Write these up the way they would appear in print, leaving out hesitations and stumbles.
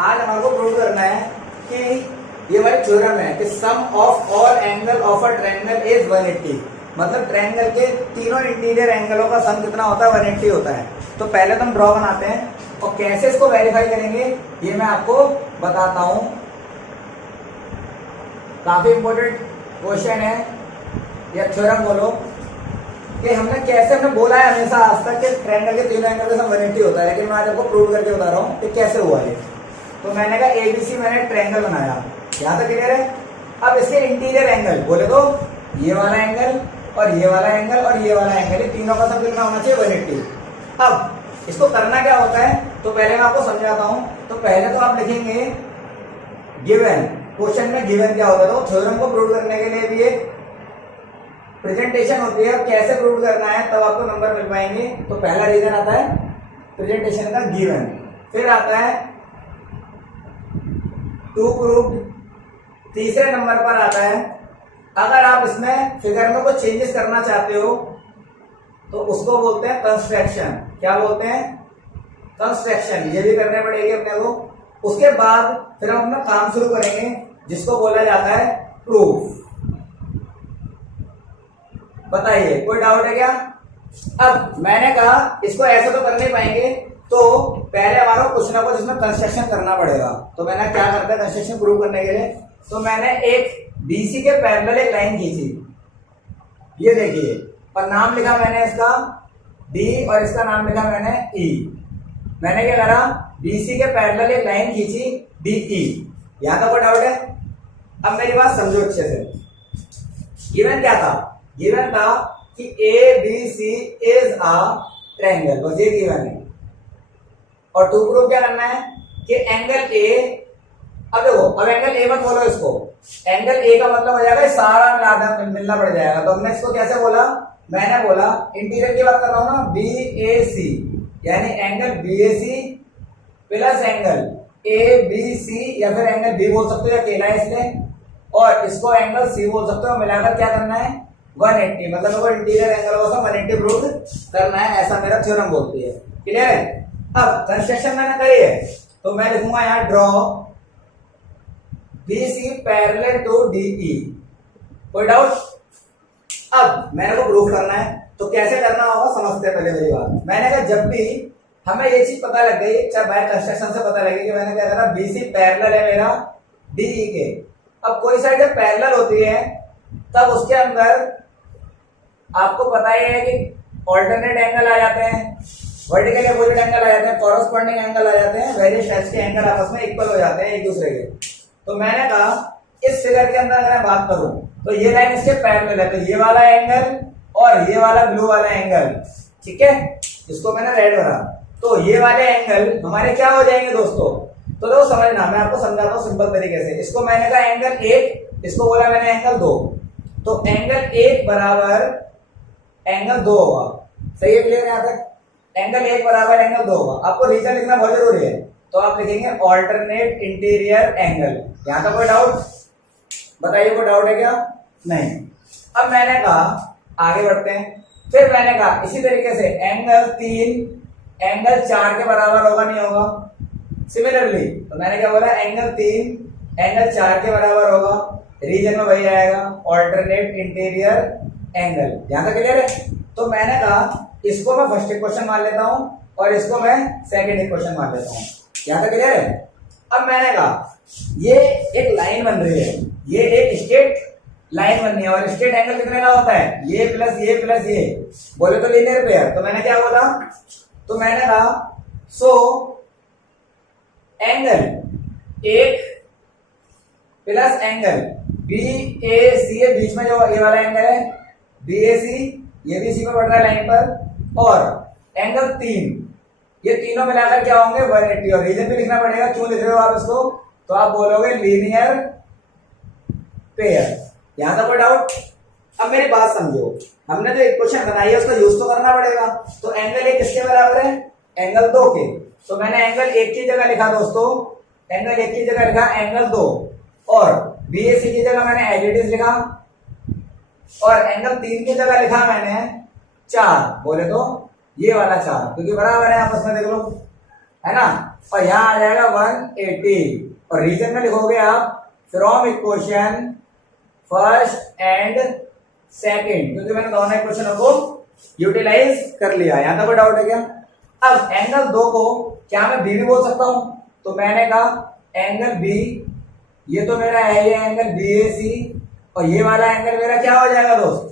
आज हमारे को प्रूव करना है कि ये वाली थ्योरम है कि sum of all angle of a triangle is 180। मतलब ट्रायंगल के तीनों इंटीरियर एंगलों का सम कितना होता है, 180 होता है। तो पहले तो हम ड्रॉ बनाते हैं और कैसे इसको वेरीफाई करेंगे ये मैं आपको बताता हूं। काफी इंपॉर्टेंट क्वेश्चन है या थ्योरम बोलो कि हमने बोला है हमेशा आज तक कि ट्रायंगल के तीनों एंगल का सम 180 होता है, लेकिन मैं आज आपको प्रूव करके बता रहा हूं कि कैसे हुआ है। तो मैंने कहा एबीसी मैंने ट्रायंगल बनाया, यहां तक क्लियर है। अब इसके इंटीरियर एंगल बोले तो ये वाला एंगल और ये वाला एंगल और ये वाला एंगल, ये तीनों का सम कितना होना चाहिए, 180। अब इसको करना क्या होता है तो पहले मैं आपको समझाता हूं। तो पहले तो आप लिखेंगे गिवन, क्वेश्चन में गिवन क्या होता है। तो थ्योरम को प्रूव करने के लिए भी एक प्रेजेंटेशन होती है और कैसे प्रूव करना है तब आपको नंबर मिल पाएंगे। तो पहला रीजन आता है प्रेजेंटेशन का गिवन, फिर आता है टू प्रूव्ड, तीसरे नंबर पर आता है अगर आप इसमें फिगर में कुछ चेंजेस करना चाहते हो तो उसको बोलते हैं कंस्ट्रक्शन। क्या बोलते हैं, कंस्ट्रक्शन। ये भी करने पड़ेगी अपने को। उसके बाद फिर हम अपना काम शुरू करेंगे जिसको बोला जाता है प्रूफ। बताइए कोई डाउट है क्या। अब मैंने कहा इसको ऐसे तो कर नहीं पाएंगे, तो पहले हमारा कुछ ना कुछ इसमें कंस्ट्रक्शन करना पड़ेगा। तो मैंने क्या करता है कंस्ट्रक्शन प्रूव करने के लिए, तो मैंने एक बीसी के पैरेलल एक लाइन खींची, ये देखिए, और नाम लिखा मैंने इसका डी और इसका नाम लिखा मैंने ई। मैंने क्या करा, बीसी के पैरेलल एक लाइन खींची डीई। यहां तक कोई डाउट है। अब मेरी बात समझो अच्छे से। गिवन क्या था, गिवन था कि A B C is a triangle, बस ये गिवन है। और टू प्रूव क्या करना है कि एंगल ए, अब देखो, अब एंगल ए मत बोलो इसको, एंगल ए का मतलब हो जाएगा सारा मिलना पड़ जाएगा। तो हमने इसको कैसे बोला, मैंने बोला इंटीरियर की बात कर रहा हूं ना, बी ए सी, यानी angle B A C plus angle A B C, या फिर एंगल बी बोल सकते हो या अकेला है इसलिए, और इसको एंगल सी बोल सकते हो। मिलाकर क्या करना है, 180। मतलब मेरे को इंटीरियर एंगल को 180 प्रूव करना है, ऐसा मेरा थ्योरम बोलती है। क्लियर है। अब कंस्ट्रक्शन मैंने करी है तो मैं लिखूंगा यहां draw BC parallel to DE। कोई डाउट। अब मेरे को प्रूफ करना है तो कैसे करना होगा समझते हैं पहले मेरी बात। मैंने कहा जब भी हमें ये चीज पता लग गई, चाहे बाय कंस्ट्रक्शन से पता लगी कि मैंने क्या करा, BC पैरेलल है मेरा DE के। अब कोई साइड जब पैरेलल होती है तब उसके अंदर आपको पता ही है कि ऑल्टरनेट एंगल आ जाते हैं, वर्टिकल अपोजिट एंगल आ जाते हैं, कॉरस्पॉन्डिंग एंगल आ जाते हैं, वेरियस टाइप्स के एंगल आपस में इक्वल हो जाते हैं एक दूसरे के। तो मैंने कहा इस फिगर के अंदर अगर मैं बात करूं तो ये लाइन इसके पैरेलल है, तो ये वाला एंगल और ये वाला ब्लू वाला एंगल, ठीक है, इसको मैंने रेड भरा, तो ये वाले एंगल हमारे क्या हो जाएंगे दोस्तों। तो देखो समझना, मैं आपको समझाता हूं सिंपल तरीके से। इसको मैंने कहा एंगल 1, इसको बोला मैंने एंगल 2, तो एंगल 1 बराबर एंगल 2 होगा। सही है, क्लियर है यहां तक। एंगल 1 बराबर एंगल 2 होगा। आपको रीजन लिखना बहुत जरूरी है, तो आप लिखेंगे ऑल्टरनेट इंटीरियर एंगल। यहां तक कोई डाउट, बताइए कोई डाउट है क्या, नहीं। अब मैंने कहा आगे बढ़ते हैं, फिर मैंने कहा इसी तरीके से एंगल 3 एंगल 4 के बराबर होगा नहीं होगा, सिमिलरली। तो मैंने क्या बोला, एंगल 3 एंगल 4 के बराबर होगा, रीजन में वही आएगा ऑल्टरनेट इंटीरियर एंगल। यहां तक क्लियर है। तो मैंने कहा इसको मैं फर्स्ट इक्वेशन मान लेता हूं और इसको मैं सेकंड इक्वेशन मान लेता हूं। यहां तक क्लियर है। अब मैंने कहा ये एक लाइन बन रही है, ये एक स्ट्रेट लाइन बननी है, और स्ट्रेट एंगल कितने का होता है, ये प्लस ये प्लस ये, बोले तो लीनियर पेयर। तो मैंने क्या बोला, तो मैंने कहा so angle 1 plus angle BAC, बीच में जो ये वाला एंगल है BAC, ये भी सी पे पड़ रहा है लाइन पर, और एंगल 3, ये तीनों मिलाकर क्या होंगे, 180। और रीजन भी लिखना पड़ेगा, क्यों लिख रहे हो आप इसको, तो आप बोलोगे लीनियर पेयर। यहां तक कोई डाउट। अब मेरी बात समझो, हमने जो इक्वेशन बनाई है उसका यूज तो करना पड़ेगा। तो एंगल 1 किसके बराबर है, एंगल 2 के। तो मैंने एंगल 1 की जगह लिखा दोस्तों, एंगल 1 की जगह लिखा एंगल 2, और BAC की जगह मैंने एज इट इज लिखा, और एंगल 3 की जगह लिखा मैंने 4, बोले तो ये वाला 4, क्योंकि बराबर है आपस में, देख लो, है ना। और यहाँ आ जाएगा 180 और रीजन में लिखोगे आप from equation first and second, क्योंकि मैंने दोनों इक्वेशनों को यूटिलाइज कर लिया। यहां तक कोई डाउट है क्या? अब एंगल 2 को क्या मैं बी भी बोल सकता हूं? तो मैंने कहा एंगल बी, ये तो मेरा है ये एंगल बी ए सी, और ये वाला एंगल मेरा क्या हो जाएगा दोस्त?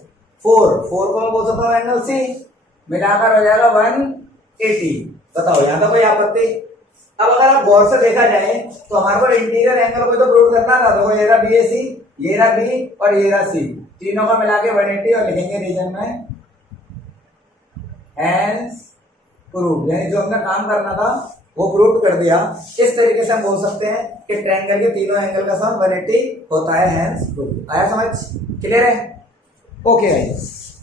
4 को मैं बोल सकता हूँ एंगल सी, मिलाकर हो जाएगा 180। बताओ यहां तक कोई आपत्ति? अब अगर आप गौर से देखा जाए तो हमारे को इंटीरियर एंगल को तो प्रूव करना था, तो ये रहा बी ए सी, ये रहा बी और ये रहा सी, तीनों का मिला के 180 और लिखेंगे रीजन में हैंस प्रूव, यानी जो हमने काम करना था वो प्रूव कर दिया। इस तरीके से हम बोल सकते हैं कि ट्रायंगल के तीनों एंगल का सम 180 होता है, हैंस प्रूव। आया समझ? क्लियर है? Okay guys.